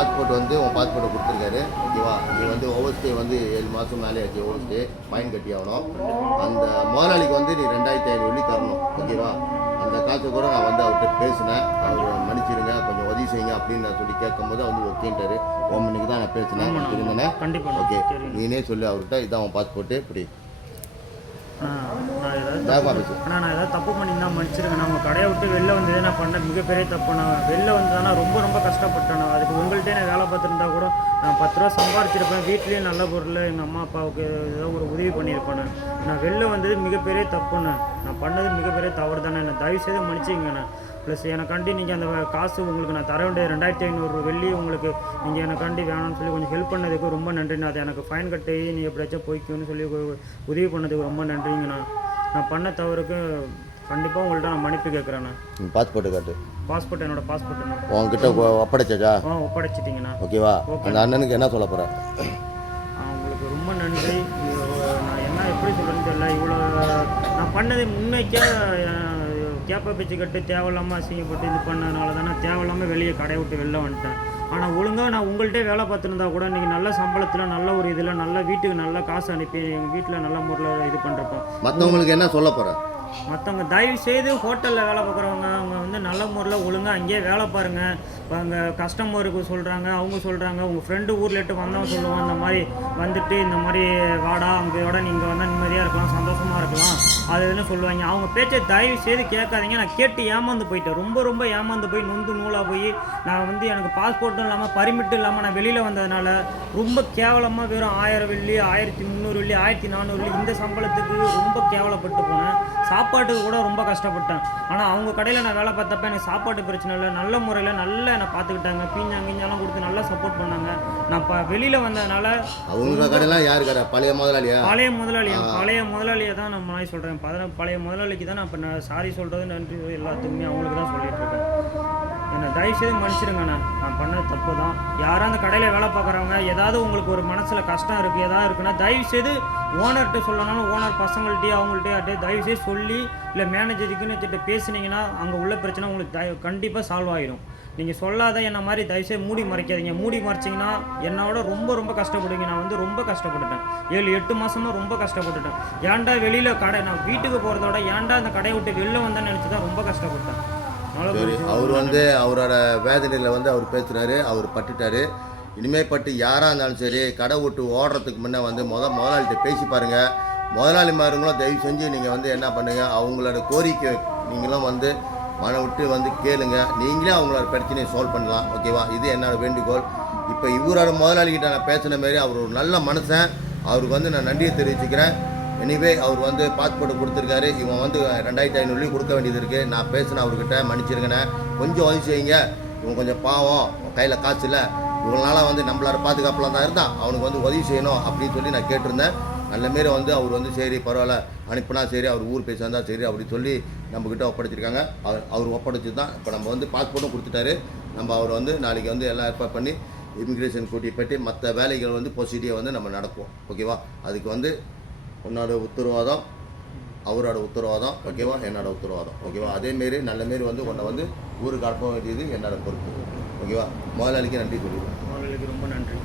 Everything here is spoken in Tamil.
பாஸ்போர்ட் வந்து உன் பாஸ்போர்ட்டை கொடுத்துருக்காரு. ஓகேவா? நீ வந்து ஓவர் ஸ்டே வந்து 7 மாதம் மேலே ஆச்சு. ஓவர் ஸ்டே ஃபைன் கட்டி ஆகணும். அந்த முதலாளிக்கு வந்து நீ 2500 வெள்ளி தரணும். ஓகேவா? அந்த காசு கூட நான் வந்து அவர்கிட்ட பேசினேன். அவர் மன்னிச்சிருங்க, கொஞ்சம் உதவி செய்யுங்க அப்படின்னு நான் சொல்லி கேட்கும்போது வந்து ஓகேன்ட்டாரு. இன்னைக்கு தான் நான் பேசினேன். இருந்தேனே. கண்டிப்பாக ஓகே, நீனே சொல்லி அவர்கிட்ட இதான் உன் பாஸ்போர்ட்டு இப்படி நான் ஏதாவது தப்பு பண்ணியிருந்தா மன்னிச்சிருங்க. நான் உங்கள் கடையை விட்டு வெளில வந்ததே நான் பண்ண மிகப்பெரிய தப்பு. நான் வெளில வந்ததுனா ரொம்ப கஷ்டப்பட்டேன். நான் அதுக்கு உங்கள்கிட்டே நான் வேலை பார்த்துருந்தா கூட நான் 10 ரூபா சம்பாரிச்சிருப்பேன். வீட்லேயும் நல்ல பொருள் எங்கள் அம்மா அப்பாவுக்கு ஏதோ ஒரு உதவி பண்ணியிருப்பேன். நான் வெளில வந்தது மிகப்பெரிய தப்புன்னு. நான் பண்ணது மிகப்பெரிய தவறு தானே. என்னை தயவுசெய்து மன்னிச்சிங்கண்ணே. ப்ளஸ் எனக்காண்டி நீங்கள் அந்த காசு உங்களுக்கு நான் தர வேண்டிய 2500 வெள்ளி உங்களுக்கு நீங்கள் எனக்காண்டி வேணும்னு சொல்லி கொஞ்சம் ஹெல்ப் பண்ணதுக்கு ரொம்ப நன்றிண்ணா. அது எனக்கு ஃபைன் கட்டி நீ எப்படியாச்சும் போய்க்குன்னு சொல்லி உதவி பண்ணதுக்கு ரொம்ப நன்றிங்கண்ணா. நான் பண்ண தவறுக்கு கண்டிப்பாக உங்கள்கிட்ட நான் மன்னிப்பு கேட்குறேண்ணா. பாஸ்போர்ட்டு காட்டு. பாஸ்போர்ட் என்னோட பாஸ்போர்ட்டுண்ணா. உங்ககிட்ட ஒப்படைச்சாச்சா? ஒப்படைச்சிட்டிங்கண்ணா. ஓகேவா? அந்த அண்ணனுக்கு என்ன சொல்ல போகிறேன்? உங்களுக்கு ரொம்ப நன்றி. நான் என்ன எப்படி சொல்கிறேன்னு தெரியல. இவ்வளோ நான் பண்ணது முன்னைக்கே கேப்பை பேச்சு கட்டு தேவையில்லாமல் அசிங்கப்பட்டு இது பண்ணதுனால தானே தேவையில்லாமல் வெளியே கடையை விட்டு வெளில வந்துட்டேன். ஆனால் ஒழுங்காக நான் உங்கள்கிட்டே வேலை பார்த்துருந்தா கூட இன்றைக்கி நல்ல சம்பளத்தில் நல்ல ஒரு இதில் நல்ல வீட்டுக்கு நல்ல காசு அனுப்பி எங்கள் வீட்டில் நல்ல முறையில் இது பண்ணுறப்போம். மற்றவங்களுக்கு என்ன சொல்ல போகிறேன்? மற்றவங்க தயவு செய்து ஹோட்டலில் வேலை பார்க்குறவங்க அவங்க வந்து நல்ல முறையில் ஒழுங்காக அங்கேயே வேலை பாருங்கள். அங்கே கஸ்டமருக்கு சொல்கிறாங்க, அவங்க சொல்கிறாங்க, உங்கள் ஃப்ரெண்டு ஊர்லேட்டு வந்தவங்க சொல்லுவான் இந்த மாதிரி வந்துட்டு இந்த மாதிரி வாடா அங்கேயோட நீங்கள் வந்தால் நிம்மதியாக இருக்கலாம், சந்தோஷமாக இருக்கலாம், அது இதுன்னு சொல்லுவாங்க. அவங்க பேச்சை தயவு செய்து கேட்காதீங்க. நான் கேட்டு ஏமாந்து போயிட்டேன். ரொம்ப ஏமாந்து போய் நொந்து நூலாக போய் நான் வந்து எனக்கு பாஸ்போர்ட்டும் இல்லாமல் பர்மிட்டும் இல்லாமல் நான் வெளியில் வந்ததுனால ரொம்ப கேவலமாக வெறும் 1000 வெள்ளி 1300 வெள்ளி 1400 வெள்ளி இந்த சம்பளத்துக்கு ரொம்ப கேவலப்பட்டு போனேன். சாப்பாட்டுக்கு கூட ரொம்ப கஷ்டப்பட்டேன். ஆனால் அவங்க கடையில் நான் வேலை பார்த்தப்ப எனக்கு சாப்பாட்டு பிரச்சனை இல்லை. நல்ல முறையில் நல்லா என்னை பார்த்துக்கிட்டாங்க. பீஞ்சாங்கெல்லாம் கொடுத்து நல்லா சப்போர்ட் பண்ணாங்க. நான் வெளியில் வந்ததுனால அவங்க கடையெல்லாம் யார் கடை? பழைய முதலாளியா? பழைய முதலாளியை தான் நான் மாதிரி சொல்கிறேன். பழைய முதலாளிக்கு தான் நான் இப்போ நான் சாரி சொல்கிறது நன்றி எல்லாத்துக்குமே அவங்களுக்கு தான் சொல்லிட்டு இருக்கேன். என்னை தயவுசெய்து மன்னிச்சிடுங்கண்ணா. நான் பண்ணது தப்பு தான். யாராவது அந்த கடையில் வேலை பார்க்குறவங்க ஏதாவது உங்களுக்கு ஒரு மனசில் கஷ்டம் இருக்குது ஏதாவது இருக்குன்னா தயவுசெய்து ஓனர்கிட்ட சொல்லனாலும் ஓனர் பசங்கள்கிட்டே அவங்கள்ட்டே தயவுசெய்து சொல்லி இல்லை மேனேஜருக்குன்னு வச்சுட்டு பேசுனீங்கன்னா அங்கே உள்ள பிரச்சனை உங்களுக்கு கண்டிப்பாக சால்வ் ஆகிடும். நீங்கள் சொல்லாத என்ன மாதிரி தயவுசெய்து மூடி மறைக்காதீங்க. மூடி மறைச்சிங்கன்னா என்னோட ரொம்ப கஷ்டப்படுவீங்க. நான் வந்து ரொம்ப கஷ்டப்பட்டுட்டேன். 7-8 மாதமாக ரொம்ப கஷ்டப்பட்டுட்டேன். ஏன்டா வெளியில் கடை நான் வீட்டுக்கு போகிறதோட ஏன்டா அந்த கடையை விட்டு வெளில வந்தேன்னு நினச்சி தான் ரொம்ப கஷ்டப்பட்டேன். சரி, அவர் வந்து அவரோட வேதனையில் வந்து அவர் பேசுகிறாரு. அவர் பட்டுட்டார். இனிமேல் பட்டு யாராக இருந்தாலும் சரி கடை விட்டு ஓடுறதுக்கு முன்னே வந்து முதலாளிகிட்ட பேசி பாருங்கள். முதலாளிமாருங்களும் தயவு செஞ்சு நீங்கள் வந்து என்ன பண்ணுங்கள், அவங்களோட கோரிக்கை நீங்களும் வந்து மன விட்டு வந்து கேளுங்க. நீங்களே அவங்களோட பிரச்சனையை சால்வ் பண்ணலாம். ஓகேவா? இது என்னோட வேண்டுகோள். இப்போ இவரோட முதலாளிகிட்ட நான் பேசின மாரி அவர் ஒரு நல்ல மனுஷன். அவருக்கு வந்து நான் நன்றியை தெரிவிச்சுக்கிறேன். எனிவே அவர் வந்து பாஸ்போர்ட்டு கொடுத்துருக்காரு. இவன் வந்து 2500 கொடுக்க வேண்டியது இருக்குது. நான் பேசினேன் அவர்கிட்ட, மன்னிச்சிருங்கண்ணே, கொஞ்சம் உதவி செய்யுங்க, இவன் கொஞ்சம் பாவம், கையில் காசு இல்லை, இவங்களால வந்து நம்மளோட பாதுகாப்பில் தான் இருந்தான், அவனுக்கு வந்து உதவி செய்யணும் அப்படின்னு சொல்லி நான் கேட்டிருந்தேன். நல்ல மாரி வந்து அவர் வந்து சரி பரவாயில்ல அனுப்பினா சரி, அவர் ஊர் பேசி வந்தால் சரி அப்படின்னு சொல்லி நம்மக்கிட்ட ஒப்படைச்சிருக்காங்க. அவர் ஒப்படைச்சி தான் இப்போ நம்ம வந்து பாஸ்போர்ட்டும் கொடுத்துட்டாரு. நம்ம அவர் வந்து நாளைக்கு வந்து எல்லாம் ஏற்பாடு பண்ணி இமிக்ரேஷன் கூட்டி போய்ட்டு மற்ற வேலைகள் வந்து ப்ரொசீடியர் வந்து நம்ம நடப்போம். ஓகேவா? அதுக்கு வந்து உன்னோட உத்தரவாதம், அவரோட உத்தரவாதம், ஓகேவா, என்னோட உத்தரவாதம், ஓகேவா. அதேமாரி நல்லமாரி வந்து உன்னை வந்து ஊருக்கு அனுப்ப வேண்டியது என்னோட பொறுப்பு. ஓகேவா? முதலாளிக்கு நன்றி சொல்லுவோம். முதலாளிக்கு ரொம்ப நன்றி.